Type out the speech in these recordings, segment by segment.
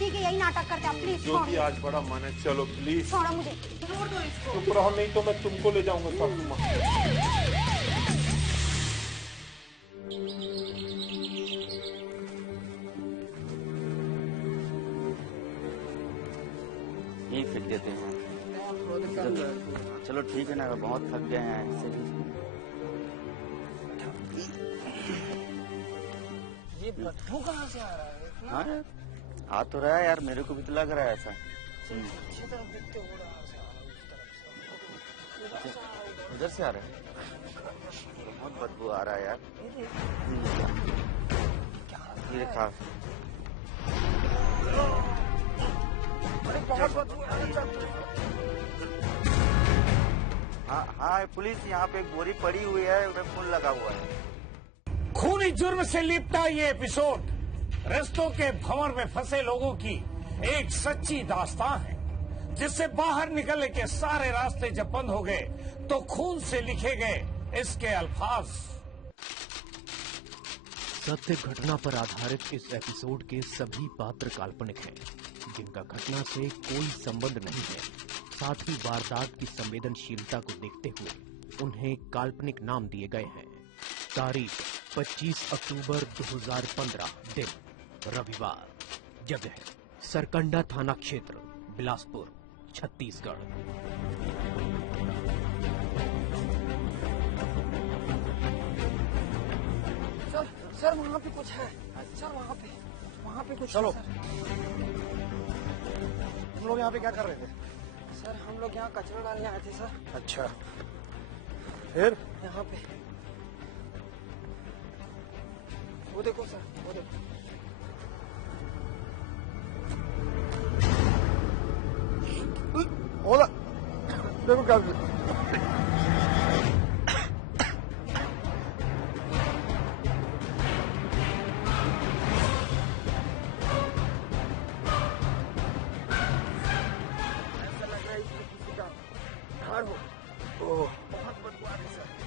ठीक है, यही नाटक करते हैं, प्लीज ज्योति आज बड़ा मन है, चलो प्लीज छोड़ो मुझे। छोड़ दो इसको। चुप रहो, नहीं तो मैं तुमको ले जाऊंगा सासू माँ। ये फेंक देते हैं। चलो ठीक है ना, बहुत थक गए हैं ऐसे भी। ये बदबू कहाँ से आ रहा है? हाँ यार, आ तो रहा है यार, मेरे को भी तो लग रहा है ऐसा। अच्छी तरफ देखते हो रहा है, उधर से आ रहा है, बहुत बदबू आ रहा है यार। ये खा। अरे बहुत बदबू आ रहा है। हाँ हाँ, पुलिस यहाँ पे एक बोरी पड़ी हुई है, उसमें खून लगा हुआ है। खूनी जुर्म से लिपटा ये एपिसोड रस्तों के भंवर में फंसे लोगों की एक सच्ची दास्तान है, जिससे बाहर निकलने के सारे रास्ते जब बंद हो गए तो खून से लिखे गए इसके अल्फाज। सत्य घटना पर आधारित इस एपिसोड के सभी पात्र काल्पनिक हैं, जिनका घटना से कोई संबंध नहीं है। साथ ही वारदात की संवेदनशीलता को देखते हुए उन्हें काल्पनिक नाम दिए गए हैं। तारीख 25 अक्टूबर 2015, दिन रविवार, जगह सरकंडा थाना क्षेत्र, बिलासपुर, छत्तीसगढ़। सर वहाँ पे कुछ है, सर वहाँ पे कुछ। चलो। है, तुम लोग यहाँ पे क्या कर रहे थे? सर हम लोग यहाँ कचरा डालने आए थे सर। अच्छा, फिर? यहाँ पे वो देखो सर, वो देखो। ओला, देखो क्या।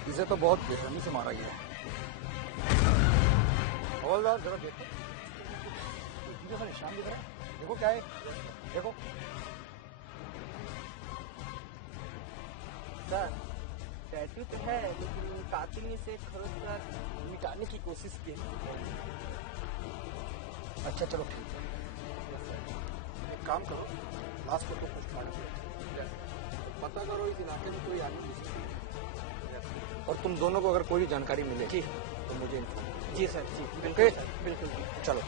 इसे तो बहुत बेरहमी से मारा गया है। हवलदार जरा देखो, जैसा निशान दिख रहा है, देखो क्या है, देखो। सर टैटू तो है, लेकिन कातिल ने इसे खरोच कर मिटाने की कोशिश की है। अच्छा चलो ठीक है, एक काम करो, लाश को पोस्टमार्टम करो, पता करो इस इलाके में कोई आदमी नहीं, और तुम दोनों को अगर कोई जानकारी मिले जी तो मुझे इन्फॉर्म। जी सर, जी बिल्कुल बिल्कुल। चलो।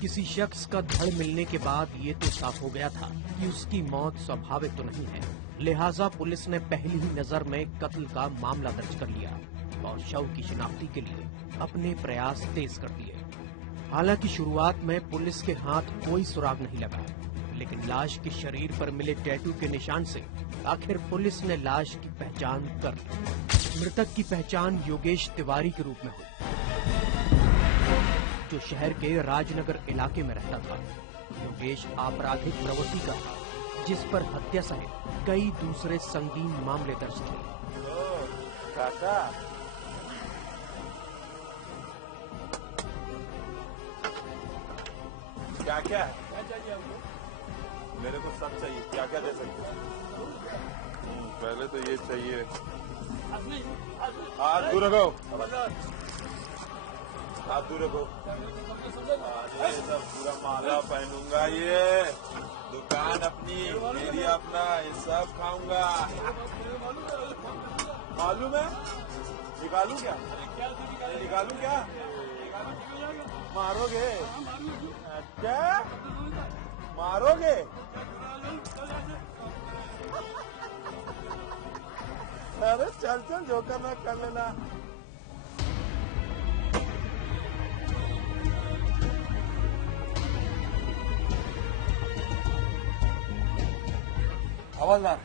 किसी शख्स का धड़ मिलने के बाद ये तो साफ हो गया था कि उसकी मौत स्वाभाविक तो नहीं है, लिहाजा पुलिस ने पहली ही नजर में कत्ल का मामला दर्ज कर लिया और शव की शिनाख्ती के लिए अपने प्रयास तेज कर दिए। हालांकि शुरुआत में पुलिस के हाथ कोई सुराग नहीं लगा, लेकिन लाश के शरीर पर मिले टैटू के निशान से आखिर पुलिस ने लाश की पहचान कर ली। मृतक की पहचान योगेश तिवारी के रूप में हुई, जो शहर के राजनगर इलाके में रहता था। योगेश आपराधिक प्रवृत्ति का था, जिस पर हत्या सहित कई दूसरे संगीन मामले दर्ज थे। काका, क्या क्या चाहिए हमको? मेरे को सब चाहिए, क्या क्या दे सकते हो? पहले तो ये चाहिए। हाथ दूर रखो, हाथ दूर रखो। ये सब पूरा माला पहनूंगा, ये दुकान अपनी, मेरी अपना, ये सब खाऊंगा। मालूम है? निकालू क्या? निकालू क्या? मारोगे? क्या मारोगे? अरे चल चल, जो करना कर लेना। हवलदार,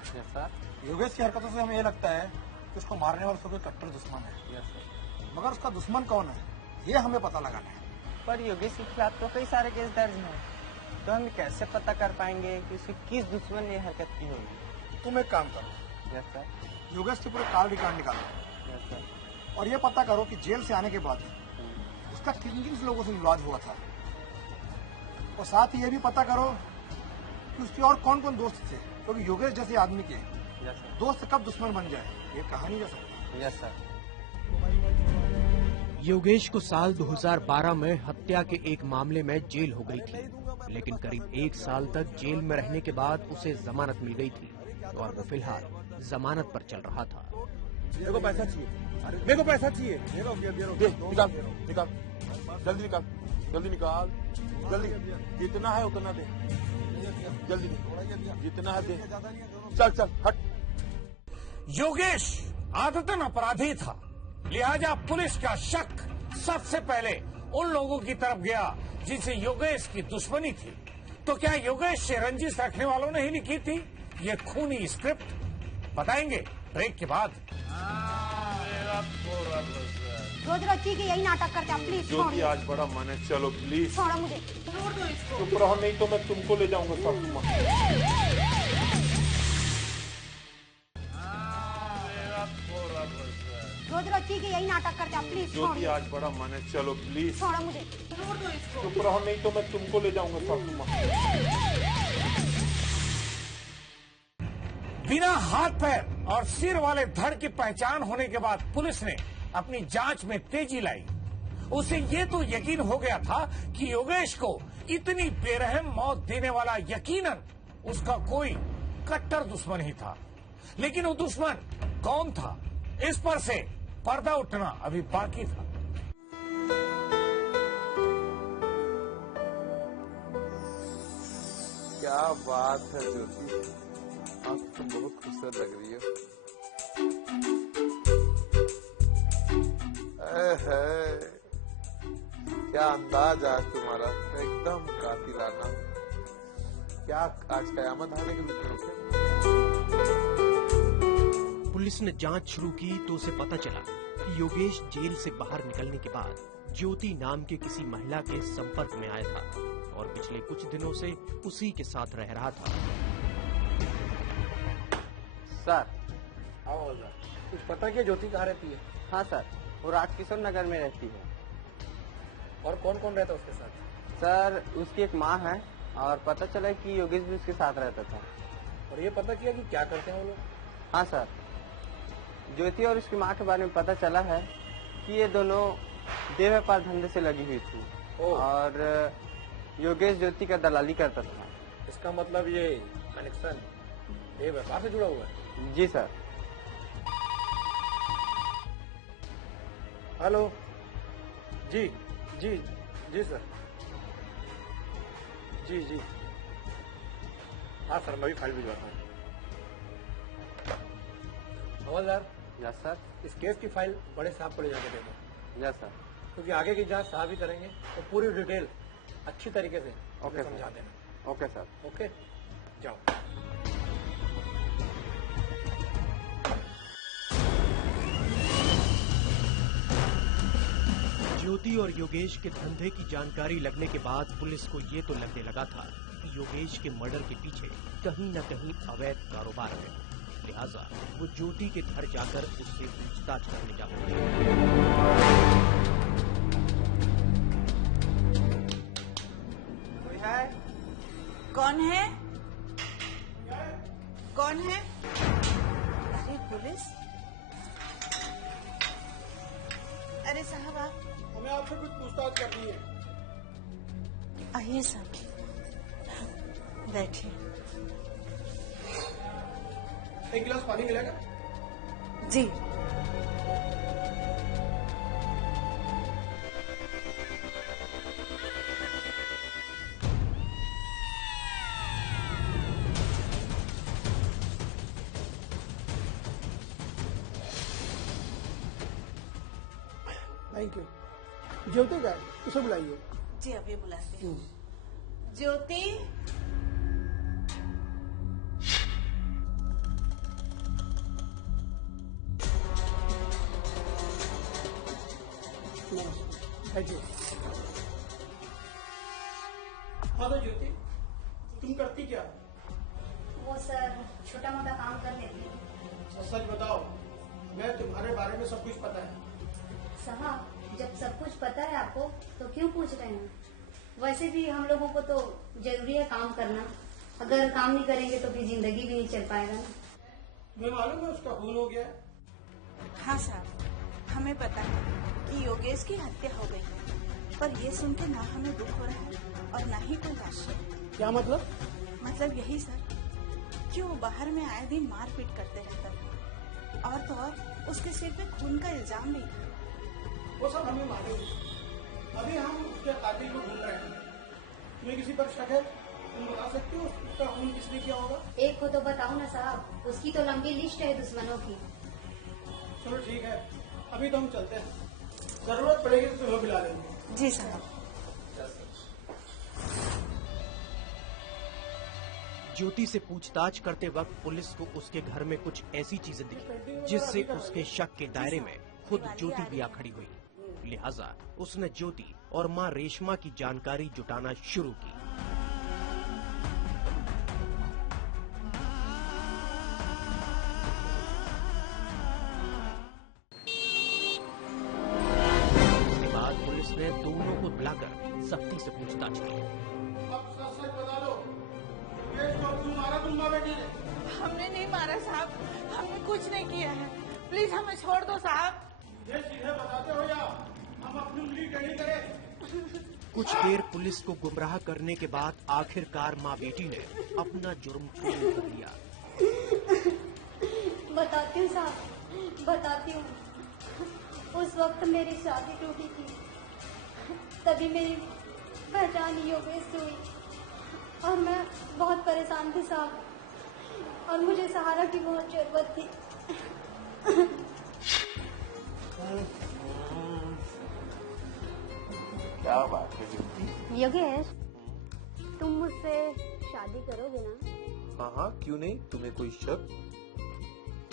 योगेश की हरकतों से हमें ये लगता है कि उसको मारने वाला कोई कट्टर दुश्मन है, मगर उसका दुश्मन कौन है ये हमें पता लगाना है। पर योगेश के खिलाफ तो कई सारे केस दर्ज हैं, तो हम कैसे पता कर पाएंगे कि उसके किस दुश्मन ने हरकत की होगी? तुम एक काम करो, यस सर। योगेश के पूरे कॉल रिकॉर्ड निकालो और ये पता करो कि जेल से आने के बाद उसका किन लोगों से विवाद हुआ था, और साथ ही ये भी पता करो कि उसके और कौन कौन दोस्त थे, क्योंकि योगेश जैसे आदमी के दोस्त कब दुश्मन बन जाए ये कहानी जा सकती है। Yes sir. योगेश को साल 2012 में हत्या के एक मामले में जेल हो गई थी, लेकिन करीब 1 साल तक जेल में रहने के बाद उसे जमानत मिल गई थी और वो फिलहाल जमानत पर चल रहा था। मेरे को पैसा चाहिए, मेरे को पैसा चाहिए। दे, निकाल निकाल, जल्दी निकाल, जल्दी निकाल, जल्दी। जितना है उतना दे, जल्दी दे, जितना है दे। चल चल हट। योगेश आदतन अपराधी था, लिहाजा पुलिस का शक सबसे पहले उन लोगों की तरफ गया जिनसे योगेश की दुश्मनी थी। तो क्या योगेश से रंजिश रखने वालों ने ही लिखी थी ये खूनी स्क्रिप्ट? बताएंगे ब्रेक के बाद। रोज रोज की यही नाटक करते हैं, प्लीज ज्योति आज बड़ा मन है, चलो प्लीज छोड़ो मुझे। चुप रहो, नहीं तो मैं तुमको ले जाऊंगा सासू। रोज रोज की यही नाटक करते हैं, प्लीज ज्योति आज बड़ा मन है, चलो प्लीज छोड़ो मुझे। चुप रहो, नहीं तो मैं तुमको ले जाऊंगा सासू। बिना हाथ पैर और सिर वाले धड़ की पहचान होने के बाद पुलिस ने अपनी जांच में तेजी लाई। उसे ये तो यकीन हो गया था कि योगेश को इतनी बेरहम मौत देने वाला यकीनन उसका कोई कट्टर दुश्मन ही था, लेकिन वो दुश्मन कौन था, इस पर से पर्दा उठना अभी बाकी था। क्या बात है ज्योति, आज तुम बहुत खूबसूरत लग रही हो। क्या अंदाज आज तुम्हारा, एकदम कातिलाना। क्या आज कयामत आने के रूप में? पुलिस ने जांच शुरू की तो उसे पता चला कि योगेश जेल से बाहर निकलने के बाद ज्योति नाम के किसी महिला के संपर्क में आया था और पिछले कुछ दिनों से उसी के साथ रह रहा था। सर। कुछ पता क्या ज्योति कहाँ रहती है? हाँ सर, वो राजकिशोर नगर में रहती है। और कौन कौन रहता है उसके साथ? सर, उसकी एक माँ है और पता चला कि योगेश भी उसके साथ रहता था। और ये पता किया कि क्या करते हैं वो लोग? हाँ सर, ज्योति और उसकी माँ के बारे में पता चला है कि ये दोनों देह व्यापार धंधे से लगी हुई थी और योगेश ज्योति का दलाली करता था। इसका मतलब ये कनेक्शन देह व्यापार से जुड़ा हुआ है? जी सर। हेलो, जी जी जी सर, जी जी हाँ सर, मैं भी फाइल भिजवाता हूँ। हवलदार। Yes sir. इस केस की फाइल बड़े साहब को ले जाके दे दो। Yes sir. क्योंकि आगे की जांच साहब ही करेंगे, तो पूरी डिटेल अच्छी तरीके से ओके समझा देना। Okay sir. ओके, जाओ। ज्योति और योगेश के धंधे की जानकारी लगने के बाद पुलिस को ये तो लगने लगा था कि योगेश के मर्डर के पीछे कहीं न कहीं अवैध कारोबार है, लिहाजा वो ज्योति के घर जाकर उससे पूछताछ करने जा रहे हैं। कौन है? कौन है? अरे पुलिस। अरे साहब आप, हमें आपसे कुछ पूछताछ करनी है। आइए साहब, बैठिए। एक गिलास पानी मिलेगा? जी। Thank you. ज्योति का उसे बुलाइए। जी अभी बुलाते हैं। ज्योति। Thank you. हाँ तो ज्योति, तुम करती क्या? वो सर छोटा मोटा काम कर लेती हूँ। सच बताओ, मैं तुम्हारे बारे में सब कुछ पता है। साहब जब सब कुछ पता है आपको तो क्यों पूछ रहे हैं? वैसे भी हम लोगों को तो जरूरी है काम करना। अगर काम नहीं करेंगे तो फिर जिंदगी भी नहीं चल पाएगा ना। मैं मालूम है उसका खून हो गया। हाँ साहब, हमें पता है कि योगेश की हत्या हो गई है, पर ये सुन के ना हमें दुख हो रहा है और ना ही कोई आश्चर्य। क्या मतलब? मतलब यही सर कि वो बाहर में आए दिन मारपीट करते रहता था, और तो और उसके सिर पे खून का इल्जाम भी था। वो सब हमें मालूम है। अभी हम उसके कातिल को ढूंढ रहे हैं। तुम्हें किसी पर शक है? तुम बता सकते हो उसका खून किसने किया होगा? एक को तो बताओ ना साहब, उसकी तो लंबी लिस्ट है दुश्मनों की। चलो ठीक है, अभी तो हम चलते हैं। जरूरत पड़ेगी तो तुम्हें बुला लेंगे। जी साहब। ज्योति से पूछताछ करते वक्त पुलिस को उसके घर में कुछ ऐसी चीजें दिखी जिससे उसके शक के दायरे में खुद ज्योति भी आ खड़ी हुई। लिहाजा उसने ज्योति और मां रेशमा की जानकारी जुटाना शुरू की। इसके बाद पुलिस ने दोनों को बुलाकर सख्ती से पूछताछ की। अब सच बता दो, क्यों मारा तुम माँ बेटी ने? हमने नहीं मारा साहब, हमने कुछ नहीं किया है। प्लीज हमें छोड़ दो साहब। ये सीधे बताते हो या हम अपनी उंगली टेढ़ी करें? कुछ देर पुलिस को गुमराह करने के बाद आखिरकार माँ बेटी ने अपना जुर्म कबूल कर लिया। बताती हूँ साहब, बताती हूँ। उस वक्त मेरी शादी टूटी थी, तभी मेरी पहचान योगेश से हुई और मैं बहुत परेशान थी साहब, और मुझे सहारा की बहुत जरूरत थी। क्या बात है ज्योति? योगेश, तुम मुझसे शादी करोगे ना? हाँ हाँ, क्यों नहीं? तुम्हें कोई शक?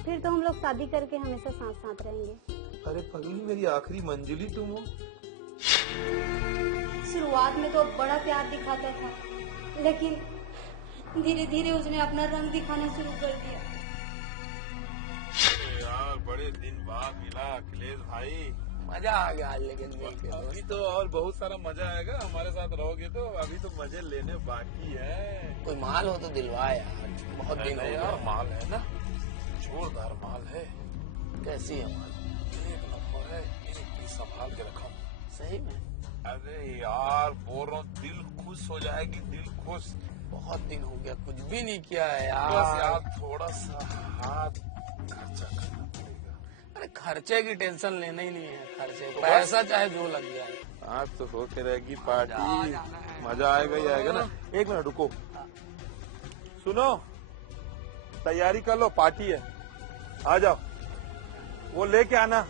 फिर तो हम लोग शादी करके हमेशा साथ साथ रहेंगे। अरे पगली, मेरी आखिरी मंजिल ही तुम हो। शुरुआत में तो बड़ा प्यार दिखाता था, लेकिन धीरे धीरे उसने अपना रंग दिखाना शुरू कर दिया। यार बड़े दिन बाद मिला अखिलेश भाई, मजा आ गया आज। लेकिन अभी तो और बहुत सारा मजा आएगा। हमारे साथ रहोगे तो अभी तो मजे लेने बाकी है। कोई माल हो तो दिलवा यार, बहुत दिन हो यार गया। माल है ना, जोरदार माल है। कैसी है माल? एक नंबर है, एक संभाल के रखा। सही में? अरे यार बोल रहा हूँ, दिल खुश हो जाएगी, दिल खुश। बहुत दिन हो गया, कुछ भी नहीं किया है बस यार। यार थोड़ा सा हाथ खर्चा करना पड़ेगा। अरे खर्चे की टेंशन लेना ही नहीं है, खर्चे पैसा चाहे जो लग जाए। आज तो होके रहेगी पार्टी, मजा आएगा ही आएगा ना। एक मिनट रुको, सुनो, तैयारी कर लो, पार्टी है, आ जाओ, वो लेके आना।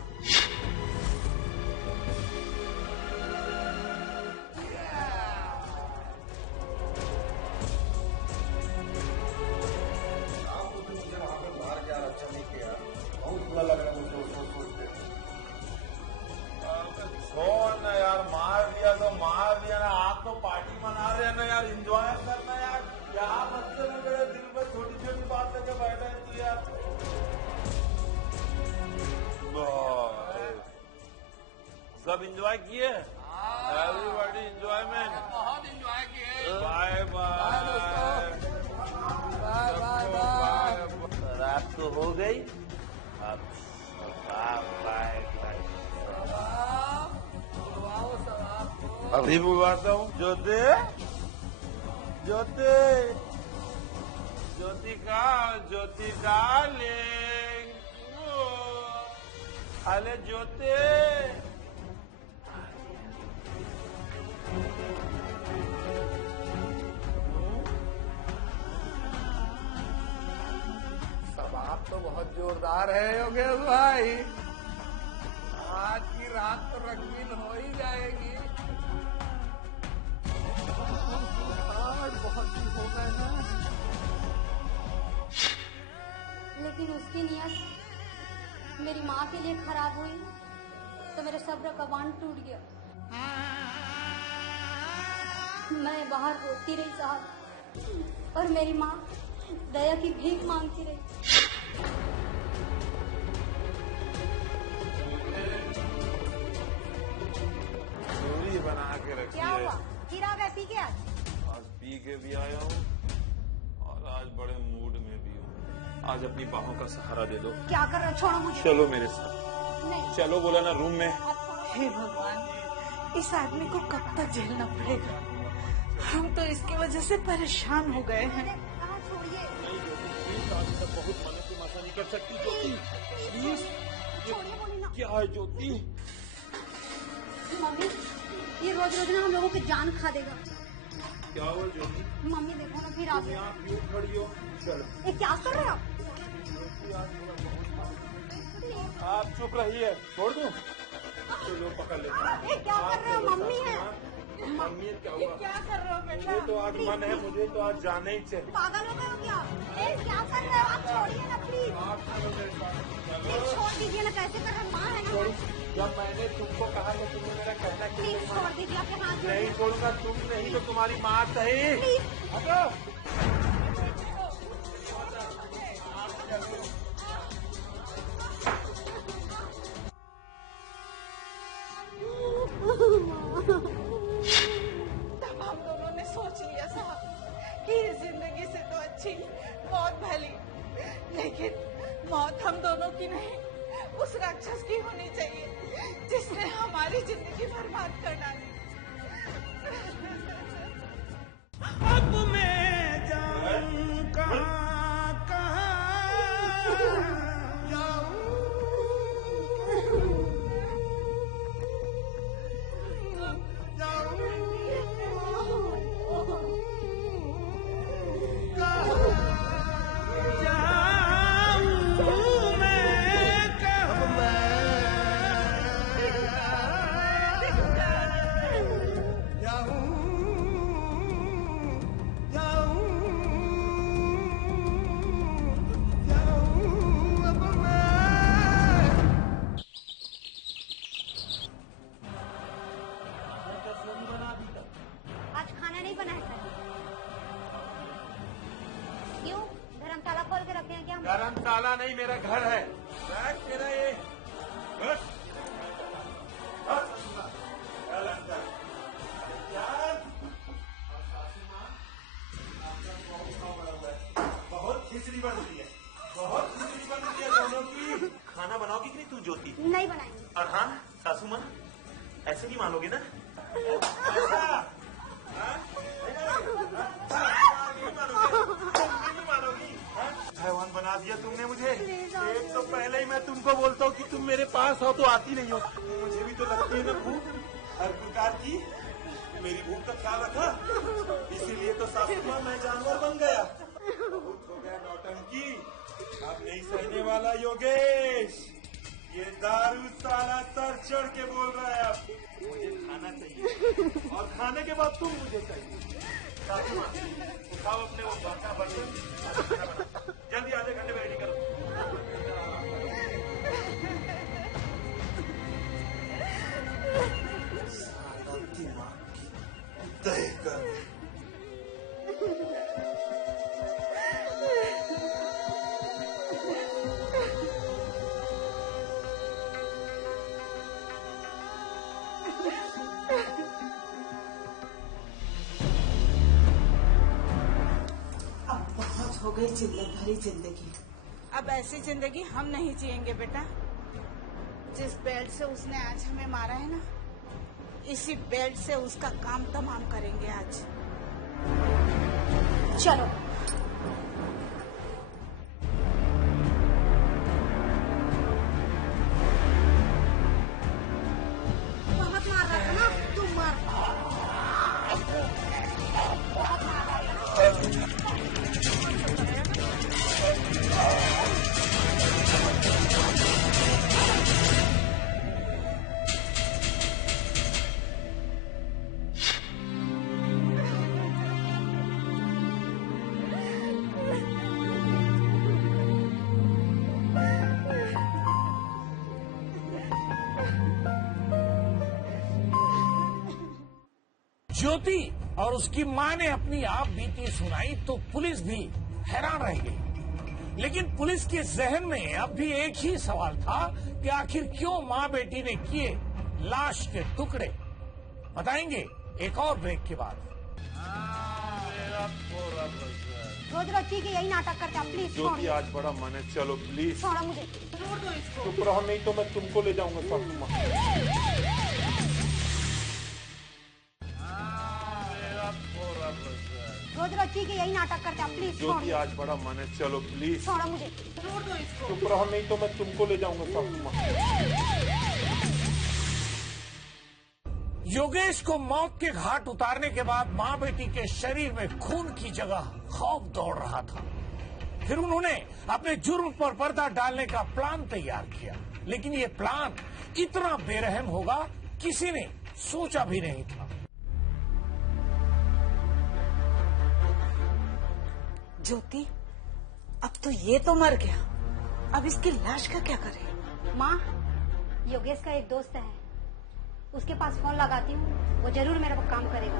यार मार दिया तो मार दिया ना, आप तो पार्टी मना रहे हैं ना यार, एंजॉय करना यार। क्या मतलब है मेरे दिल पर छोटी छोटी बात लेके बैठा है तू यार। सब एंजॉय किए? Everybody enjoyment? बहुत एंजॉय किए। Bye bye bye bye. रात तो हो गई, अब बाय बाय। अभी बुलवाता हूँ। ज्योति, ज्योति, ज्योति डार्लिंग, अरे ज्योति। सवाब तो बहुत जोरदार है योगेश भाई। आज की रात तो रंगीन हो ही जाएगी। बहुत दिन हो गए ना। लेकिन उसकी नीयत मेरी माँ के लिए खराब हुई तो मेरे सब्र का बांध टूट गया। मैं बाहर रोती रही साहब, और मेरी माँ दया की भीख मांगती रही। बना के रखी क्या है। हुआ? फिर आ गए पी के आज पी के भी आया हूँ और आज बड़े मूड में भी हूँ। आज अपनी बाहों का सहारा दे दो। क्या कर रहे हो? छोड़ो मुझे। चलो मेरे साथ। नहीं। चलो बोला ना रूम में। हे भगवान, इस आदमी को कब तक झेलना पड़ेगा? हम तो इसकी वजह से परेशान हो गए हैं। कहाँ छोड़िए। आज तक बहुत मने से मसा नहीं कर सकती ज्योति, प्लीज। छोड़िए बोली ना। क्या है ज्योति? मम्मी, ये रोज रोज ना हम लोगों की जान खा देगा। क्या हुआ ज्योति? मम्मी देखो ना फिर आ गया। यहाँ क्यों खड़ी हो? चलो। ये क्या कर रहे हो आप? आप चुप रहिए, छोड़ दूं? चलो पकड़ लेते हैं। ये क्या कर रहे हो? मम्मी है। मम्मी क्या हुआ? क्या कर रहे हो बेटा? मुझे तो आज मन है, मुझे तो आज जाना ही चाहिए। पागल हो गए हो क्या? क्या कर रहे हो आप? छोड़िए ना प्लीज। आप चलो मेरे साथ। प्लीज छोड़ दीजिए ना। कैसे कर रहे हो? माँ है ना। छोड़ो। जब मैंने तुमको कहा कि तुमने मेरा कहना क्यों प्लीज छोड़ दीजिए। आपके हाथ जोड़ नहीं छोड़ूंगा। तुम नहीं तो तुम्हारी माँ सही। प्लीज। हटो। तब हम दोनों ने सोच लिया साहब कि ये जिंदगी से तो अच्छी मौत भली, लेकिन मौत हम दोनों की नहीं, उस राक्षस की होनी चाहिए जिसने हमारी जिंदगी बर्बाद कर डाली। अब मैं जाऊं कहाँ कहाँ जाऊं। आज खाना नहीं बना है सर। क्यों? धर्मशाला खोल के रखे हैं क्या हम? धर्मशाला नहीं, मेरा घर है। बैग तेरा ये। बस। बस। चल अंदर। यार। बहुत खिचड़ी बन रही है। बहुत खिचड़ी बन रही है दोनों की। खाना बनाओगी कि नहीं तू ज्योति? नहीं बनाएंगे। और हाँ सासू माँ, ऐसे नहीं मानोगे ना? ऐसा? हाँ? नहीं मानोगी? हैवान बना दिया तुमने मुझे। एक तो पहले ही मैं तुमको बोलता हूँ कि तुम मेरे पास हो तो आती नहीं हो। मुझे भी तो लगती है ना भूख हर प्रकार की। मेरी भूख का ख्याल रखा, इसीलिए तो सासू माँ मैं जानवर बन गया। बहुत हो गया नौटंकी, अब नहीं सहने वाला योगेश। ये दारू साला सर चढ़ के बोल रहा है। अब मुझे खाना चाहिए और खाने के बाद तुम मुझे चाहिए। सासू माँ, उठाओ अपने वो बाका बर्तन, जल्दी आधे घंटे में रेडी करो। साला दिमाग की दही कर दे। अब बहुत हो गई चिल्लत भरी जिंदगी। अब ऐसी जिंदगी हम नहीं जिएंगे बेटा। जिस बेल्ट से उसने आज हमें मारा है ना, इसी बेल्ट से उसका काम तमाम करेंगे आज। चलो। बहुत मार रहा था ना तुम? मार। बहुत मार रहा था। ज्योति और उसकी माँ ने अपनी आप बीती सुनाई तो पुलिस भी हैरान रह गई। लेकिन पुलिस के जहन में अब भी एक ही सवाल था कि आखिर क्यों माँ बेटी ने किए लाश के टुकड़े। बताएंगे एक और ब्रेक के बाद। रोज रोज ठीक है यही नाटक करते हैं, प्लीज ज्योति आज बड़ा मन है, चलो प्लीज छोड़ो मुझे। छोड़ दो इसको। चुप रहो, नहीं तो मैं तुमको ले जाऊंगा सासू माँ। रोज रोज ठीक है यही नाटक करते हैं, प्लीज ज्योति आज बड़ा मन है, चलो प्लीज छोड़ो मुझे। छोड़ दो इसको। चुप रहो, नहीं तो मैं तुमको ले जाऊंगा सासू माँ। योगेश को मौत के घाट उतारने के बाद मां बेटी के शरीर में खून की जगह खौफ दौड़ रहा था। फिर उन्होंने अपने जुर्म पर पर्दा डालने का प्लान तैयार किया, लेकिन ये प्लान इतना बेरहम होगा किसी ने सोचा भी नहीं था। ज्योति, अब तो ये तो मर गया, अब इसकी लाश का क्या करें? माँ, योगेश का एक दोस्त है, उसके पास फोन लगाती हूँ, वो जरूर मेरा काम करेगा।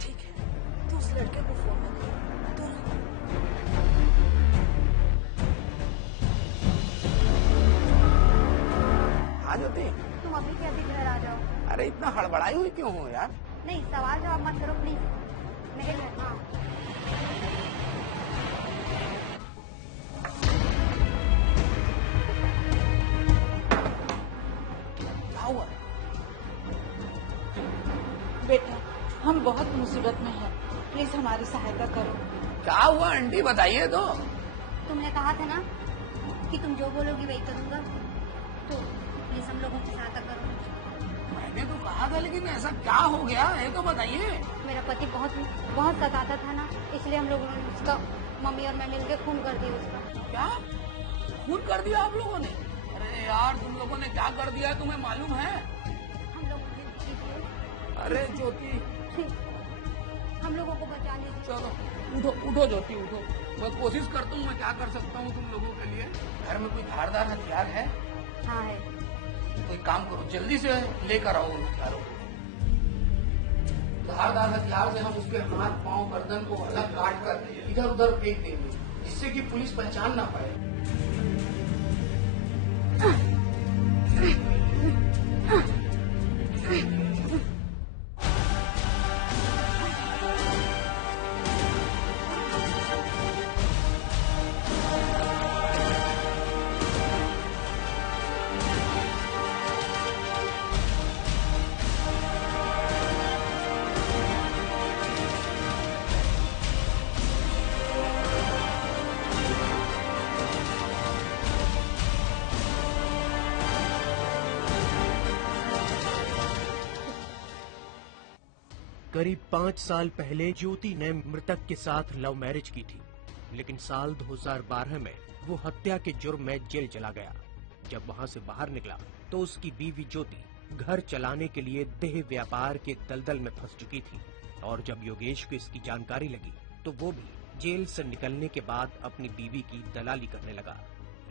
ठीक है, तो उस लड़के को फोन लगा। हाँ ज्योति, तुम अभी के अभी घर आ जाओ। अरे इतना हड़बड़ाई हुई क्यों हो यार? नहीं, सवाल जवाब मत करो प्लीज, मेरे घर। हाँ बेटा, हम बहुत मुसीबत में हैं, प्लीज हमारी सहायता करो। क्या हुआ आंटी, बताइए तो। तुमने कहा था ना कि तुम जो बोलोगी वही करूंगा, तो प्लीज हम लोगों की सहायता करो। मैंने तो कहा था, लेकिन ऐसा क्या हो गया ये तो बताइए। मेरा पति बहुत सताता था ना, इसलिए हम लोगों ने उसका, मम्मी और मैं मिलकर खून कर दिया उसका। क्या खून कर दिया आप लोगों ने? अरे यार, तुम लोगों ने क्या कर दिया तुम्हें मालूम है? हम लोगों ने, अरे ज्योति, हम लोगों को बचा लीजिए। चलो उठो उठो ज्योति उठो, मैं कोशिश करता हूँ मैं क्या कर सकता हूँ तुम लोगों के लिए। घर में कोई धारदार हथियार है? हाँ है। तो एक काम करो, जल्दी से लेकर आओ उन हथियारों। धारदार हथियार से हम उसके हाथ पांव गर्दन को अलग काट कर इधर उधर फेंक देंगे, जिससे कि पुलिस पहचान ना पाए। करीब 5 साल पहले ज्योति ने मृतक के साथ लव मैरिज की थी, लेकिन साल 2012 में वो हत्या के जुर्म में जेल चला गया। जब वहां से बाहर निकला तो उसकी बीवी ज्योति घर चलाने के लिए देह व्यापार के दलदल में फंस चुकी थी, और जब योगेश को इसकी जानकारी लगी तो वो भी जेल से निकलने के बाद अपनी बीवी की दलाली करने लगा।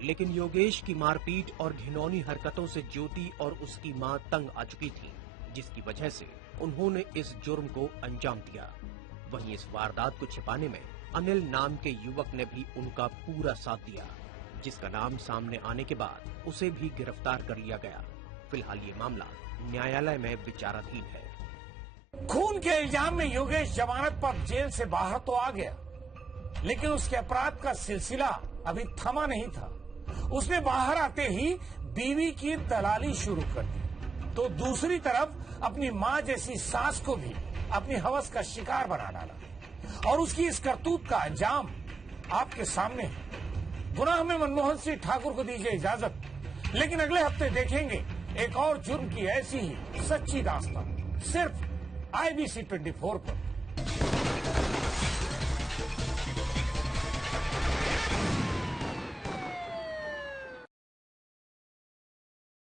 लेकिन योगेश की मारपीट और घिनौनी हरकतों से ज्योति और उसकी मां तंग आ चुकी थी, जिसकी वजह से उन्होंने इस जुर्म को अंजाम दिया। वहीं इस वारदात को छिपाने में अनिल नाम के युवक ने भी उनका पूरा साथ दिया, जिसका नाम सामने आने के बाद उसे भी गिरफ्तार कर लिया गया। फिलहाल ये मामला न्यायालय में विचाराधीन है। खून के इल्जाम में योगेश जमानत पर जेल से बाहर तो आ गया, लेकिन उसके अपराध का सिलसिला अभी थमा नहीं था। उसने बाहर आते ही बीवी की दलाली शुरू कर दी, तो दूसरी तरफ अपनी मां जैसी सास को भी अपनी हवस का शिकार बना डाला, और उसकी इस करतूत का अंजाम आपके सामने है। गुनाह में मनमोहन सिंह ठाकुर को दीजिए इजाजत, लेकिन अगले हफ्ते देखेंगे एक और जुर्म की ऐसी ही सच्ची दास्तान, सिर्फ IBC 24 पर।